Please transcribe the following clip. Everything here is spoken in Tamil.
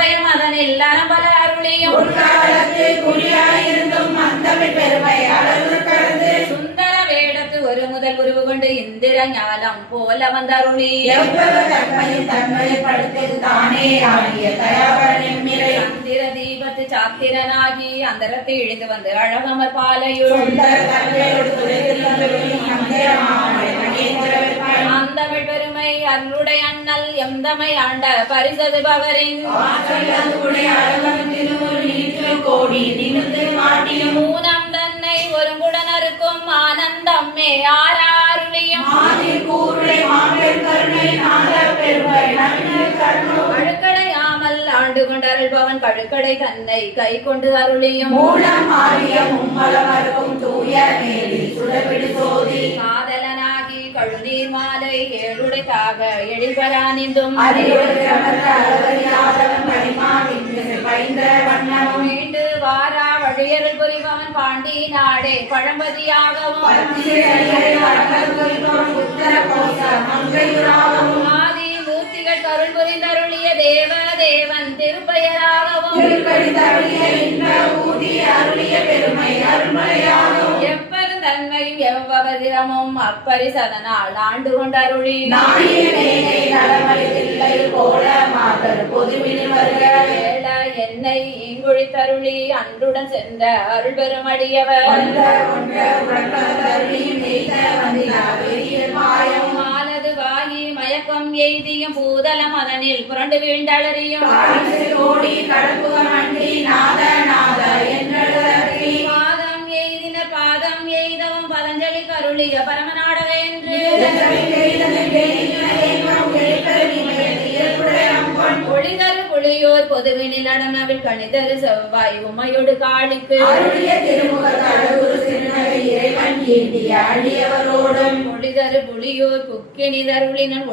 பயம் அதனில் அறம்பல அருளியும் முற்காலத்து குறியாயிருந்தும் அந்தமிழ் பெருமை அளவு கடந்து சுந்தர வேடத்து ஒரு முதல் உருவு கொண்டு இந்திர ஞானம் போல வந்தருளி தானே ஆகிய தீபத்து சாத்திரனாகி அந்தரத்தை இழிந்து வந்து அழகமர் பாலையுள் சுந்தர தன்மையோடு துறைத்திருந்தவர்களும் மந்திரமாமை மகேந்திரவிற்கான அந்தமிழ் பெருமை அருளுடைய அண்ணல் எந்தமை ஆண்ட பரிசது பவரின் மூனம் தன்னை ஒருங்குடன் அறுக்கும் ஆனந்தம்மே கருணும் அழுக்கடையாமல் ஆண்டு கொண்டருள்பவன் கழுக்கடை தன்னை கை கொண்டு அருளியும். மூலம் ஆரிய மும்மலமருக்கும் காதலனாகி மாலை ஏழுடைத்தாக எழில்பரானிந்தும் அறிவோடு மீண்டு வாரா வழியருள் புரிபவன் பாண்டி நாடே பழம்பதியாகவும் ஆதி மூர்த்திகள் கருள் புரிந்தருளிய தேவ தேவன் திருப்பெயராகவும் அருளிய பெருமை எவ்வவதிரமும் அப்பரிசதனால் ஆண்டு கொண்டருளி என்னை இங்குழி தருளி அன்றுடன் சென்ற அருள் பெருமடியவர் மாலது மயக்கம் எய்தியும் பூதலம் அதனில் புரண்டு வீழ்ந்தளறியும் காலிசு கோடி கடப்புக மண்டி நாத பதஞ்சலி கருளிய பரமநாடக என்று. ஒளிதரு புலியோர் பொதுவினில் அடனவில் கணிதரு செவ்வாய் உமையொடு காளிக்கு. சிறுநகை இறைவன் ஈட்டிய அடியவரோடும் ஒளிதரு புலியோர் புக்கினிதருளினன்